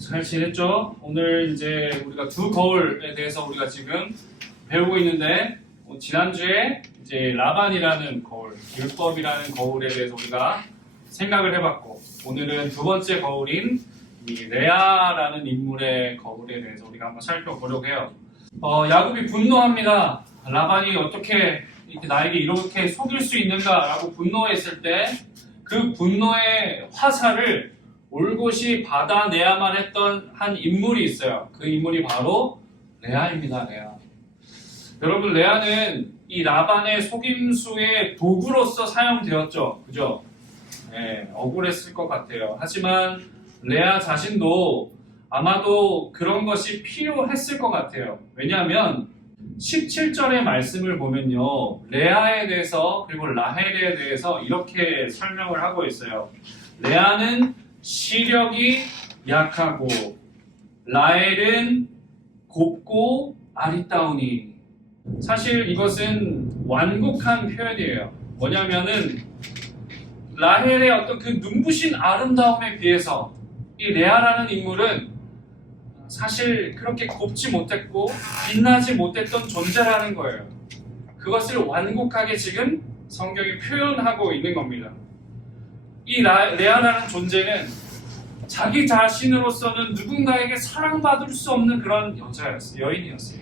잘 지냈죠? 오늘 이제 우리가 두 거울에 대해서 우리가 지금 배우고 있는데, 지난주에 이제 라반이라는 거울, 율법이라는 거울에 대해서 우리가 생각을 해봤고, 오늘은 두 번째 거울인 이 레아라는 인물의 거울에 대해서 우리가 한번 살펴보려고 해요. 야곱이 분노합니다. 라반이 어떻게 이렇게 나에게 이렇게 속일 수 있는가라고 분노했을 때, 그 분노의 화살을 올곧이 받아내야만 했던 한 인물이 있어요. 그 인물이 바로 레아입니다. 레아. 여러분, 레아는 이 라반의 속임수의 도구로서 사용되었죠. 그죠? 네, 억울했을 것 같아요. 하지만 레아 자신도 아마도 그런 것이 필요했을 것 같아요. 왜냐하면 17절의 말씀을 보면요, 레아에 대해서 그리고 라헬에 대해서 이렇게 설명을 하고 있어요. 레아는 시력이 약하고 라헬은 곱고 아리따우니. 사실 이것은 완곡한 표현이에요. 뭐냐면은 라헬의 어떤 그 눈부신 아름다움에 비해서 이 레아라는 인물은 사실 그렇게 곱지 못했고 빛나지 못했던 존재라는 거예요. 그것을 완곡하게 지금 성경이 표현하고 있는 겁니다. 이 레아라는 존재는 자기 자신으로서는 누군가에게 사랑받을 수 없는 그런 여인이었어요.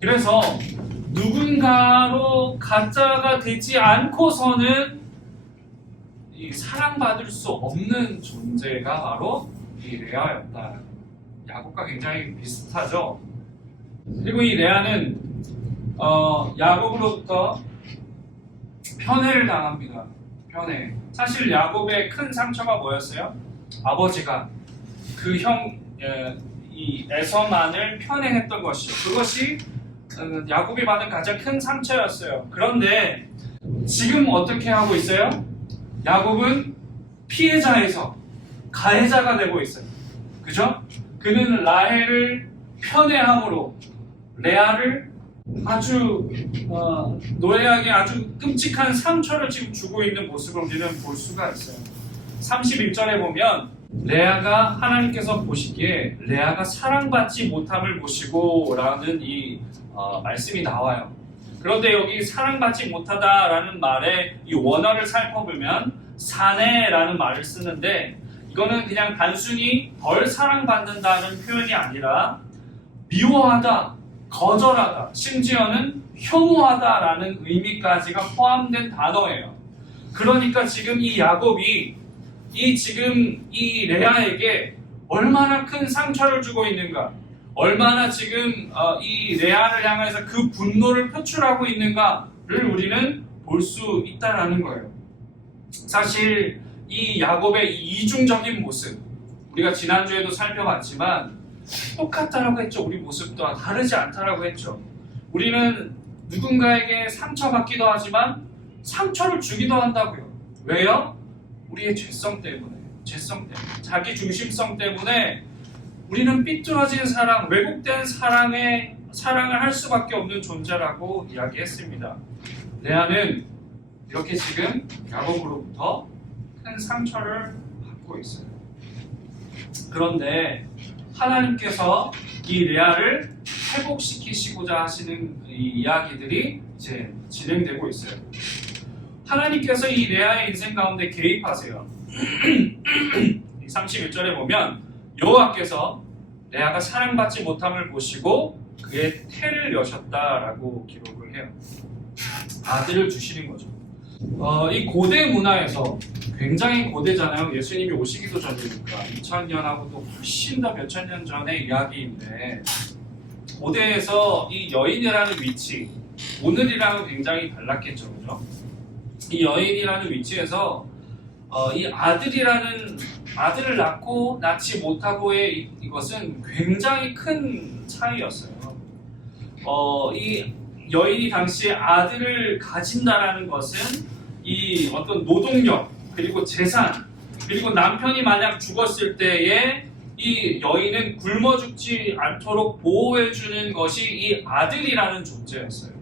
그래서 누군가로 가짜가 되지 않고서는 이 사랑받을 수 없는 존재가 바로 이 레아였다. 야곱과 굉장히 비슷하죠. 그리고 이 레아는 야곱으로부터 편애를 당합니다. 편애. 사실 야곱의 큰 상처가 뭐였어요? 아버지가 그 이 에서만을 편애했던 것이죠. 그것이 야곱이 받은 가장 큰 상처였어요. 그런데 지금 어떻게 하고 있어요? 야곱은 피해자에서 가해자가 되고 있어요. 그죠? 그는 라헬을 편애함으로 레아를 아주 노예하게 아주 끔찍한 상처를 지금 주고 있는 모습을 우리는 볼 수가 있어요. 31절에 보면 레아가 하나님께서 보시기에 레아가 사랑받지 못함을 보시고 라는 이 말씀이 나와요. 그런데 여기 사랑받지 못하다라는 말의 이 원어를 살펴보면 사내라는 말을 쓰는데, 이거는 그냥 단순히 덜 사랑받는다는 표현이 아니라 미워하다, 거절하다, 심지어는 혐오하다라는 의미까지가 포함된 단어예요. 그러니까 지금 이 야곱이 지금 이 레아에게 얼마나 큰 상처를 주고 있는가, 얼마나 지금 이 레아를 향해서 그 분노를 표출하고 있는가를 우리는 볼 수 있다라는 거예요. 사실 이 야곱의 이중적인 모습, 우리가 지난주에도 살펴봤지만 똑같다라고 했죠. 우리 모습도 다르지 않다라고 했죠. 우리는 누군가에게 상처받기도 하지만 상처를 주기도 한다고요. 왜요? 우리의 죄성 때문에, 자기 중심성 때문에 우리는 삐뚤어진 사랑, 왜곡된 사랑을 할 수밖에 없는 존재라고 이야기했습니다. 레아는 이렇게 지금 야곱으로부터 큰 상처를 받고 있어요. 그런데 하나님께서 이 레아를 회복시키시고자 하시는 이 이야기들이 이제 진행되고 있어요. 하나님께서 이 레아의 인생 가운데 개입하세요. 31절에 보면 여호와께서 레아가 사랑받지 못함을 보시고 그의 태를 여셨다라고 기록을 해요. 아들을 주시는 거죠. 이 고대 문화에서 굉장히 고대잖아요. 예수님이 오시기도 전이니까 2000년하고도 훨씬 더 몇천 년 전의 이야기인데, 고대에서 이 여인이라는 위치, 오늘이랑은 굉장히 달랐겠죠. 그죠? 이 여인이라는 위치에서 이 아들을 낳지 못하고의 이것은 굉장히 큰 차이였어요. 이 여인이 당시에 아들을 가진다라는 것은 이 어떤 노동력, 그리고 재산, 그리고 남편이 만약 죽었을 때에 이 여인은 굶어 죽지 않도록 보호해주는 것이 이 아들이라는 존재였어요.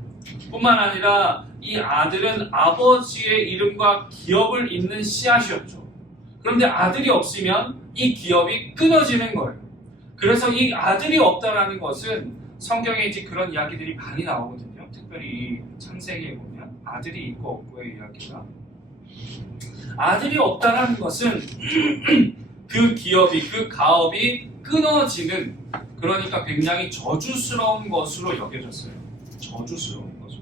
뿐만 아니라 이 아들은 아버지의 이름과 기업을 잇는 씨앗이었죠. 그런데 아들이 없으면 이 기업이 끊어지는 거예요. 그래서 이 아들이 없다라는 것은 성경에 이제 그런 이야기들이 많이 나오거든요. 특별히 이 창세기에 보면 아들이 있고 없고의 이야기가, 아들이 없다라는 것은 그 기업이, 그 가업이 끊어지는, 그러니까 굉장히 저주스러운 것으로 여겨졌어요. 저주스러운 거죠.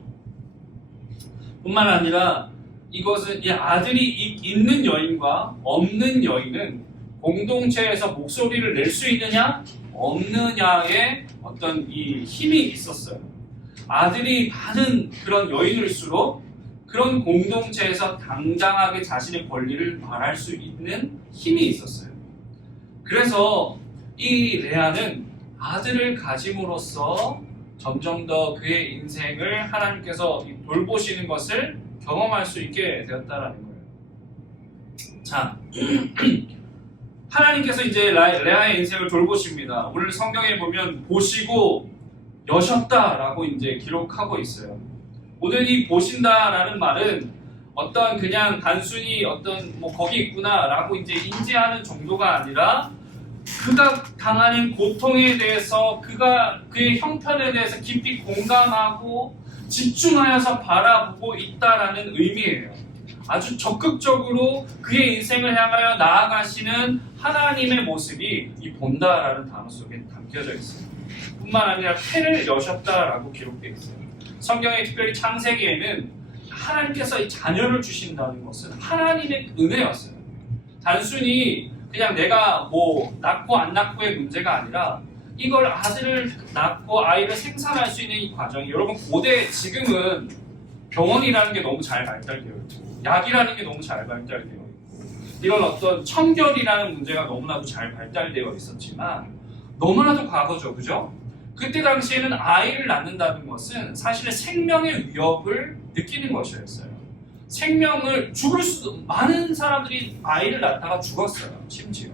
뿐만 아니라 이것은 이 아들이 있는 여인과 없는 여인은 공동체에서 목소리를 낼 수 있느냐 없느냐의 어떤 이 힘이 있었어요. 아들이 많은 그런 여인일수록 그런 공동체에서 당당하게 자신의 권리를 말할 수 있는 힘이 있었어요. 그래서 이 레아는 아들을 가짐으로써 점점 더 그의 인생을 하나님께서 돌보시는 것을 경험할 수 있게 되었다라는 거예요. 자, 하나님께서 이제 레아의 인생을 돌보십니다. 오늘 성경에 보면 보시고 여셨다라고 이제 기록하고 있어요. 오늘 이 보신다라는 말은 어떤 그냥 단순히 어떤 뭐 거기 있구나라고 이제 인지하는 정도가 아니라 그가 당하는 고통에 대해서 그의 형편에 대해서 깊이 공감하고 집중하여서 바라보고 있다라는 의미예요. 아주 적극적으로 그의 인생을 향하여 나아가시는 하나님의 모습이 이 본다라는 단어 속에 담겨져 있어요. 뿐만 아니라 태를 여셨다라고 기록되어 있어요. 성경의 특별히 창세기에는 하나님께서 이 자녀를 주신다는 것은 하나님의 은혜였어요. 단순히 그냥 내가 뭐 낳고 안 낳고의 문제가 아니라 이걸 아들을 낳고 아이를 생산할 수 있는 이 과정이, 여러분 고대, 지금은 병원이라는 게 너무 잘 발달되어 있고 약이라는 게 너무 잘 발달되어 있고 이런 어떤 청결이라는 문제가 너무나도 잘 발달되어 있었지만 너무나도 과거죠, 그죠? 그때 당시에는 아이를 낳는다는 것은 사실은 생명의 위협을 느끼는 것이었어요. 생명을 많은 사람들이 아이를 낳다가 죽었어요, 심지어.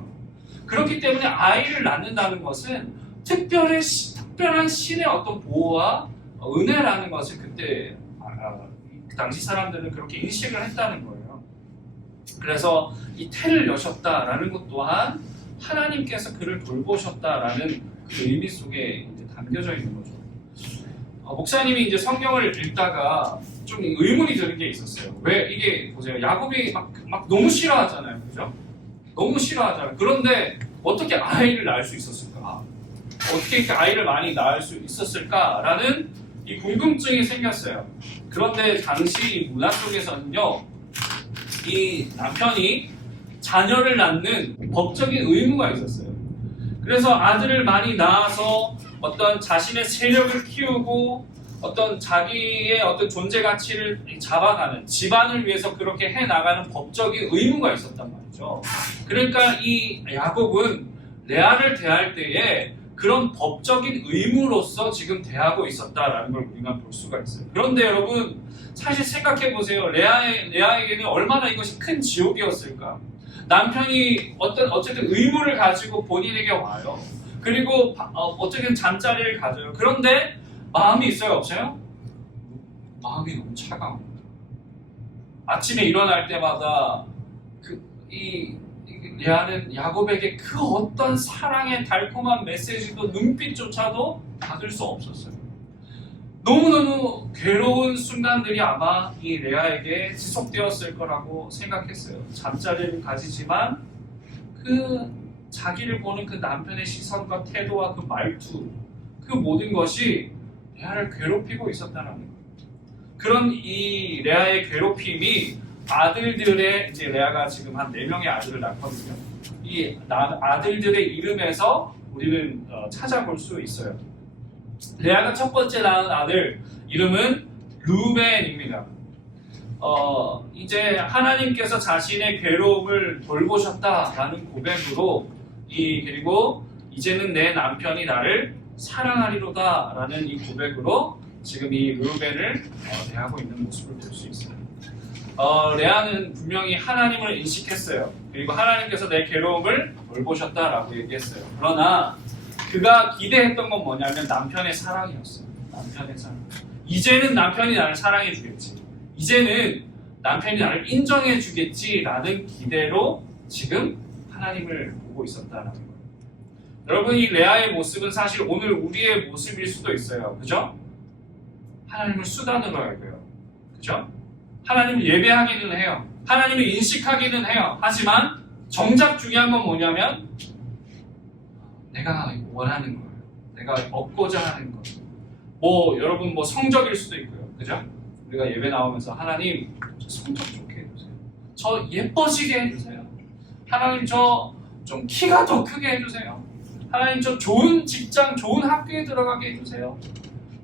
그렇기 때문에 아이를 낳는다는 것은 특별한 신의 어떤 보호와 은혜라는 것을 그때 그 당시 사람들은 그렇게 인식을 했다는 거예요. 그래서 이 태를 여셨다라는 것 또한 하나님께서 그를 돌보셨다라는 그 의미 속에 이제 담겨져 있는 거죠. 목사님이 이제 성경을 읽다가 좀 의문이 드는 게 있었어요. 왜 이게 보세요. 야곱이 막 너무 싫어하잖아요, 그죠? 너무 싫어하잖아요. 그런데 어떻게 아이를 낳을 수 있었을까? 어떻게 이렇게 아이를 많이 낳을 수 있었을까라는 이 궁금증이 생겼어요. 그런데 당시 문화 속에서는요, 이 남편이 자녀를 낳는 법적인 의무가 있었어요. 그래서 아들을 많이 낳아서 어떤 자신의 세력을 키우고 어떤 자기의 어떤 존재 가치를 잡아가는, 집안을 위해서 그렇게 해나가는 법적인 의무가 있었단 말이죠. 그러니까 이 야곱은 레아를 대할 때에 그런 법적인 의무로서 지금 대하고 있었다라는 걸 우리가 볼 수가 있어요. 그런데 여러분, 사실 생각해 보세요. 레아에게는 얼마나 이것이 큰 지옥이었을까? 남편이 어쨌든 의무를 가지고 본인에게 와요. 그리고 어쨌든 잠자리를 가져요. 그런데 마음이 있어요, 없어요? 마음이 너무 차가워요. 아침에 일어날 때마다 이 레아는 야곱에게 그 어떤 사랑의 달콤한 메시지도 눈빛조차도 받을 수 없었어요. 너무너무 괴로운 순간들이 아마 이 레아에게 지속되었을 거라고 생각했어요. 잠자리를 가지지만 그 자기를 보는 그 남편의 시선과 태도와 그 말투, 그 모든 것이 레아를 괴롭히고 있었다는 거예요. 그런 이 레아의 괴롭힘이 아들들의, 이제 레아가 지금 한 4명의 아들을 낳거든요. 이 아들들의 이름에서 우리는 찾아볼 수 있어요. 레아가 첫 번째 낳은 아들 이름은 르우벤입니다. 이제 하나님께서 자신의 괴로움을 돌보셨다라는 고백으로 그리고 이제는 내 남편이 나를 사랑하리로다라는 이 고백으로 지금 이 르우벤을 대하고 있는 모습을 볼 수 있어요. 레아는 분명히 하나님을 인식했어요. 그리고 하나님께서 내 괴로움을 돌보셨다라고 얘기했어요. 그러나 그가 기대했던 건 뭐냐면 남편의 사랑이었어요. 남편의 사랑. 이제는 남편이 나를 사랑해 주겠지. 이제는 남편이 나를 인정해 주겠지라는 기대로 지금 하나님을 보고 있었다라는 거예요. 여러분, 이 레아의 모습은 사실 오늘 우리의 모습일 수도 있어요. 그죠? 하나님을 수단으로 알고요. 그죠? 하나님을 예배하기는 해요. 하나님을 인식하기는 해요. 하지만 정작 중요한 건 뭐냐면 내가 원하는 거예요. 내가 얻고자 하는 거. 여러분 성적일 수도 있고요. 그죠? 우리가 예배 나오면서 하나님 저 성적 좋게 해주세요. 저 예뻐지게 해주세요. 하나님 저 좀 키가 더 크게 해주세요. 하나님 저 좋은 직장, 좋은 학교에 들어가게 해주세요.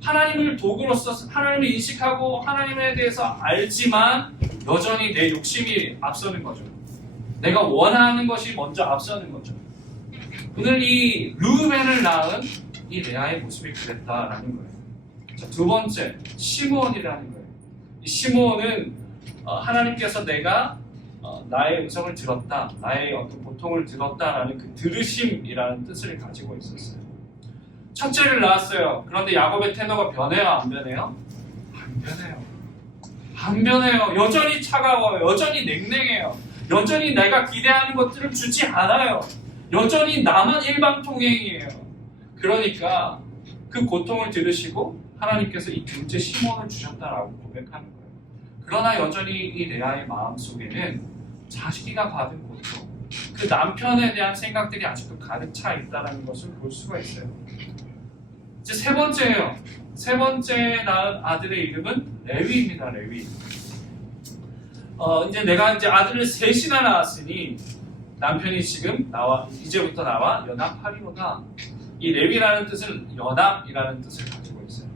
하나님을 도구로서 하나님을 인식하고 하나님에 대해서 알지만 여전히 내 욕심이 앞서는 거죠. 내가 원하는 것이 먼저 앞서는 거죠. 오늘 이 르우벤을 낳은 이 레아의 모습이 그랬다라는 거예요. 자, 두 번째, 시므온이라는 거예요. 이 시므온은 하나님께서 내가 나의 음성을 들었다, 나의 어떤 고통을 들었다라는 그 들으심이라는 뜻을 가지고 있었어요. 첫째를 낳았어요. 그런데 야곱의 태도가 변해요, 안 변해요? 안 변해요. 안 변해요. 여전히 차가워요. 여전히 냉랭해요. 여전히 내가 기대하는 것들을 주지 않아요. 여전히 나만 일방통행이에요. 그러니까 그 고통을 들으시고 하나님께서 이 둘째 시몬을 주셨다라고 고백하는 거예요. 그러나 여전히 이 레아의 마음속에는 자식이가 받은 고통, 그 남편에 대한 생각들이 아직도 가득 차 있다는 것을 볼 수가 있어요. 이제 세 번째예요. 세 번째 낳은 아들의 이름은 레위입니다. 레위. 이제 내가 아들을 셋이나 낳았으니 남편이 지금 이제부터 나와 연합하리로다. 이 레위라는 뜻은 연합이라는 뜻을 가지고 있어요.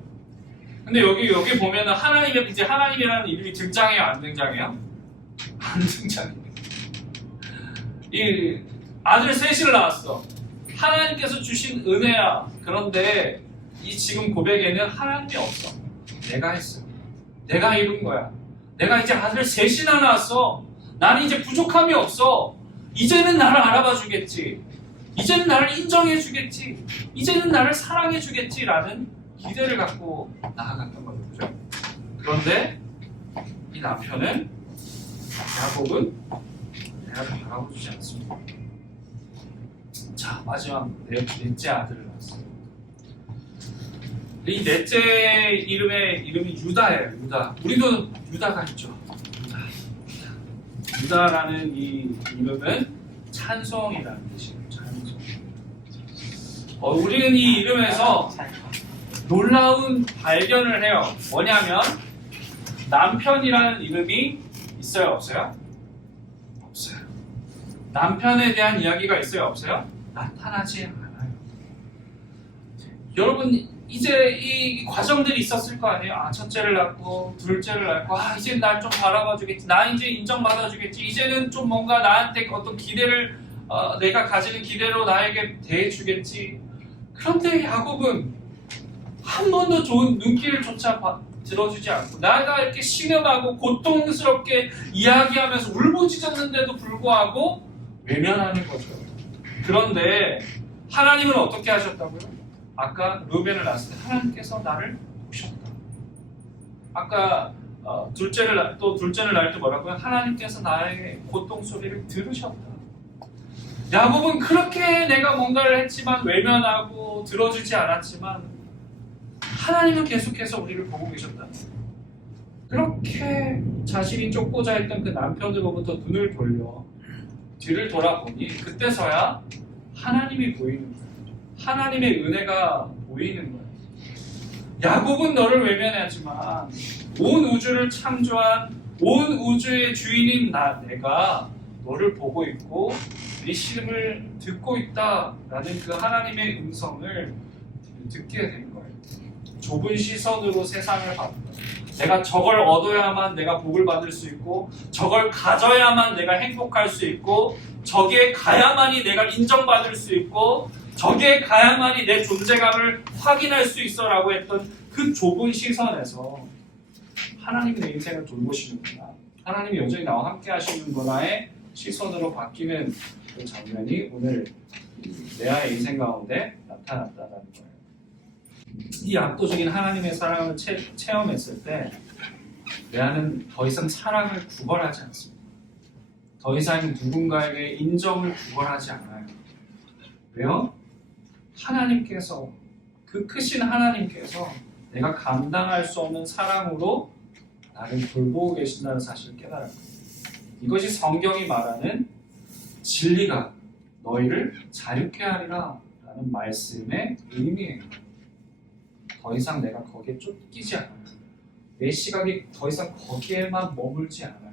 근데 여기 보면은 하나님이라는 이름이 등장해요, 안 등장해요? 안 등장해요. 이 아들 셋을 낳았어. 하나님께서 주신 은혜야. 그런데 이 지금 고백에는 하나님이 없어. 내가 했어. 내가 이룬 거야. 내가 이제 아들 셋이나 낳았어. 나는 이제 부족함이 없어. 이제는 나를 알아봐 주겠지. 이제는 나를 인정해 주겠지. 이제는 나를 사랑해 주겠지라는 기대를 갖고 나아갔던 거죠. 그죠? 그런데 이 남편은, 야곱은 내가 바라보주지 않습니다. 자, 마지막 넷째 아들을 낳았어요. 이 넷째 이름이 유다예요. 유다. 우리도 유다가 있죠. 유다라는 이 이름은 찬송이라는 뜻이에요. 찬송. 우리는 이 이름에서 놀라운 발견을 해요. 뭐냐면 남편이라는 이름이 있어요, 없어요? 없어요. 남편에 대한 이야기가 있어요, 없어요? 나타나지 않아요. 여러분, 이제 이 과정들이 있었을 거 아니에요? 첫째를 낳고 둘째를 낳고 이제 날 좀 바라봐 주겠지. 나 이제 인정받아 주겠지. 이제는 좀 뭔가 나한테 어떤 기대를 내가 가지는 기대로 나에게 대해 주겠지. 그런데 야곱은 한 번도 좋은 눈길조차 들어주지 않고 나가 이렇게 신음하고 고통스럽게 이야기하면서 울부짖었는데도 불구하고 외면하는 거죠. 그런데 하나님은 어떻게 하셨다고요? 아까 르우벤을 낳았을 때 하나님께서 나를 보셨다. 아까 둘째를 낳을 때 뭐라고요? 하나님께서 나의 고통 소리를 들으셨다. 야곱은 그렇게 내가 뭔가를 했지만 외면하고 들어주지 않았지만 하나님은 계속해서 우리를 보고 계셨다. 그렇게 자신이 쫓고자 했던 그 남편으로부터 눈을 돌려 뒤를 돌아보니 그때서야 하나님이 보이는 거예요. 하나님의 은혜가 보이는 거예요. 야곱은 너를 외면하지만 온 우주를 창조한 온 우주의 주인인 내가 너를 보고 있고 네 시름을 듣고 있다라는 그 하나님의 음성을 듣게 된 거예요. 좁은 시선으로 세상을 봤다. 내가 저걸 얻어야만 내가 복을 받을 수 있고 저걸 가져야만 내가 행복할 수 있고 저기에 가야만이 내가 인정받을 수 있고 저기에 가야만이 내 존재감을 확인할 수 있어 라고 했던 그 좁은 시선에서 하나님이 내 인생을 돌보시는구나, 하나님이 여전히 나와 함께 하시는구나의 시선으로 바뀌는 그 장면이 오늘 레아의 인생 가운데 나타났다는 거예요. 이 압도적인 하나님의 사랑을 체험했을 때 레아는 더 이상 사랑을 구걸하지 않습니다. 더 이상 누군가에게 인정을 구걸하지 않아요. 왜요? 하나님께서, 그 크신 하나님께서 내가 감당할 수 없는 사랑으로 나를 돌보고 계신다는 사실을 깨달을 거예요. 이것이 성경이 말하는 진리가 너희를 자유케 하리라 라는 말씀의 의미예요. 더 이상 내가 거기에 쫓기지 않아요. 내 시각이 더 이상 거기에만 머물지 않아요.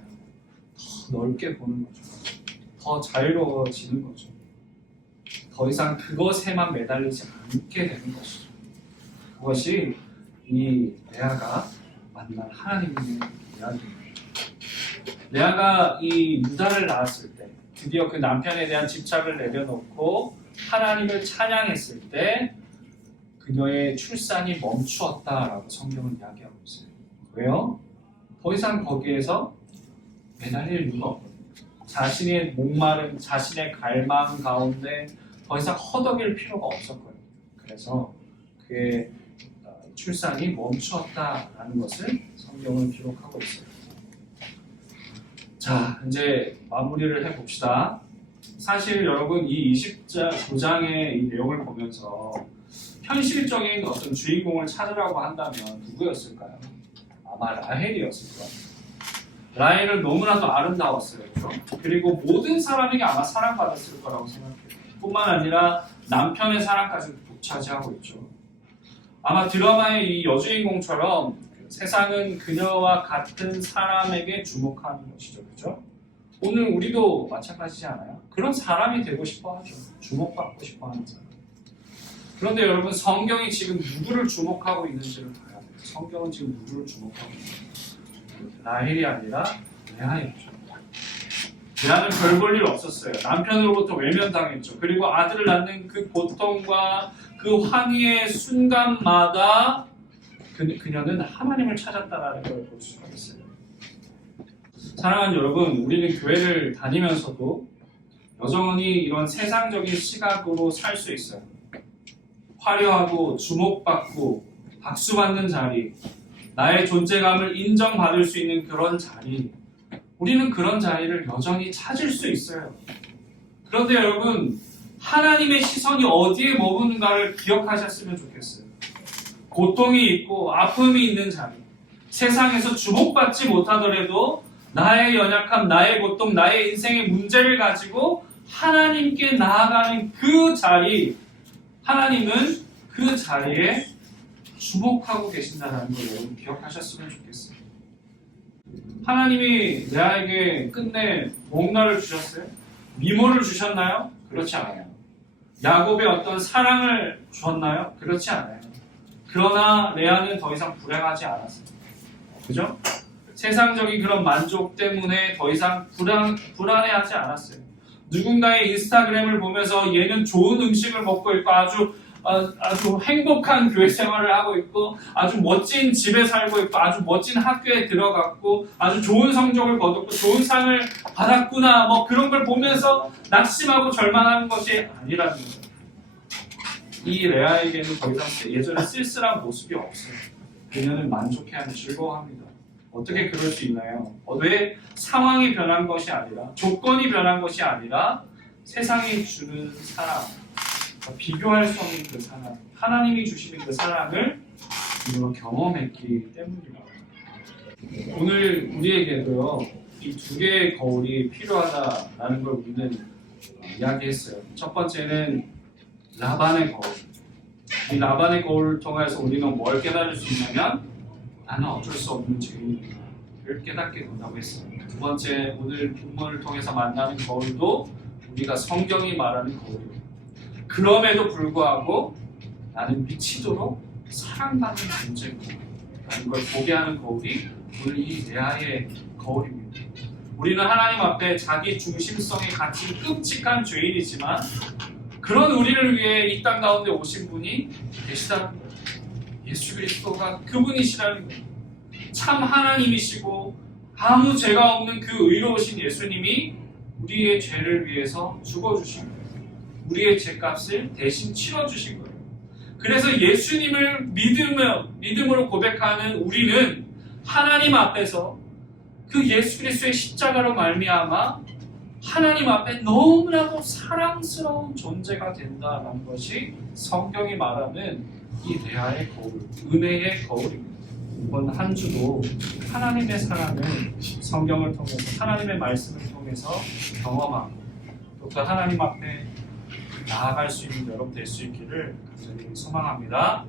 더 넓게 보는 거죠. 더 자유로워지는 거죠. 더 이상 그것에만 매달리지 않게 되는 것이죠. 그것이 이 레아가 만난 하나님의 이야기입니다. 레아가 이 유다를 낳았을 때, 드디어 그 남편에 대한 집착을 내려놓고 하나님을 찬양했을 때 그녀의 출산이 멈추었다라고 성경은 이야기하고 있어요. 왜요? 더 이상 거기에서 매달릴 이유가 없거든요. 자신의 목마름, 자신의 갈망 가운데 더 이상 허덕일 필요가 없었거든요. 그래서 그의 출산이 멈추었다라는 것을 성경은 기록하고 있어요. 자, 이제 마무리를 해봅시다. 사실 여러분 이 29장의 이 내용을 보면서 현실적인 어떤 주인공을 찾으라고 한다면 누구였을까요? 아마 라헬이었을 거예요. 라헬은 너무나도 아름다웠어요. 그렇죠? 그리고 모든 사람에게 아마 사랑받았을 거라고 생각해요. 뿐만 아니라 남편의 사랑까지 독차지하고 있죠. 아마 드라마의 이 여주인공처럼 세상은 그녀와 같은 사람에게 주목하는 것이죠. 그렇죠? 오늘 우리도 마찬가지지 않아요? 그런 사람이 되고 싶어 하죠. 주목받고 싶어 하는 사람. 그런데 여러분 성경이 지금 누구를 주목하고 있는지를 봐야 돼요. 성경은 지금 누구를 주목하고 있는지. 라헬이 아니라 레아였죠. 레아는 별 볼 일 없었어요. 남편으로부터 외면당했죠. 그리고 아들을 낳는 그 고통과 그 환희의 순간마다 그녀는 하나님을 찾았다라는 걸 볼 수가 있어요. 사랑하는 여러분, 우리는 교회를 다니면서도 여전히 이런 세상적인 시각으로 살 수 있어요. 화려하고 주목받고 박수받는 자리, 나의 존재감을 인정받을 수 있는 그런 자리, 우리는 그런 자리를 여전히 찾을 수 있어요. 그런데 여러분, 하나님의 시선이 어디에 머무는가를 기억하셨으면 좋겠어요. 고통이 있고 아픔이 있는 자리, 세상에서 주목받지 못하더라도 나의 연약함, 나의 고통, 나의 인생의 문제를 가지고 하나님께 나아가는 그 자리, 하나님은 그 자리에 주목하고 계신다는 걸 여러분 기억하셨으면 좋겠어요. 하나님이 레아에게 끝내 뭔가를 주셨어요? 미모를 주셨나요? 그렇지 않아요. 야곱의 어떤 사랑을 주었나요? 그렇지 않아요. 그러나 레아는 더 이상 불행하지 않았어요. 그죠? 세상적인 그런 만족 때문에 더 이상 불안해하지 않았어요. 누군가의 인스타그램을 보면서 얘는 좋은 음식을 먹고 있고 아주 행복한 교회 생활을 하고 있고 아주 멋진 집에 살고 있고 아주 멋진 학교에 들어갔고 아주 좋은 성적을 거뒀고 좋은 상을 받았구나 뭐 그런 걸 보면서 낙심하고 절망하는 것이 아니라는 거예요. 이 레아에게는 더 이상 예전에 쓸쓸한 모습이 없어요. 그녀는 만족해하며 즐거워합니다. 어떻게 그럴 수 있나요? 왜 상황이 변한 것이 아니라 조건이 변한 것이 아니라 세상이 주는 사랑, 비교할 수 없는 그 사랑, 하나님이 주시는 그 사랑을 우리가 경험했기 때문이다. 오늘 우리에게도요, 이 두 개의 거울이 필요하다라는 걸 우리는 이야기했어요. 첫 번째는 라반의 거울. 이 라반의 거울을 통해서 우리는 뭘 깨달을 수 있냐면 나는 어쩔 수 없는 죄인이다를 깨닫게 된다고 했어요. 두 번째, 오늘 본문을 통해서 만나는 거울도 우리가 성경이 말하는 거울이에요. 그럼에도 불구하고 나는 미치도록 사랑받는 존재구나라는 걸 보게 하는 거울이 오늘 이 레아의 거울입니다. 우리는 하나님 앞에 자기 중심성에 갇힌 끔찍한 죄인이지만 그런 우리를 위해 이 땅 가운데 오신 분이 계시다는 거예요. 예수 그리스도가 그분이시라는 거예요. 참 하나님이시고 아무 죄가 없는 그 의로우신 예수님이 우리의 죄를 위해서 죽어주신 거예요. 우리의 죄값을 대신 치러주신 거예요. 그래서 예수님을 믿음으로 고백하는 우리는 하나님 앞에서 그 예수 그리스도의 십자가로 말미암아 하나님 앞에 너무나도 사랑스러운 존재가 된다는 것이 성경이 말하는 이 레아의 거울, 은혜의 거울입니다. 이번 한 주도 하나님의 사랑을 성경을 통해서 하나님의 말씀을 통해서 경험하고 또 그 하나님 앞에 나아갈 수 있는 여러분 될 수 있기를 간절히 소망합니다.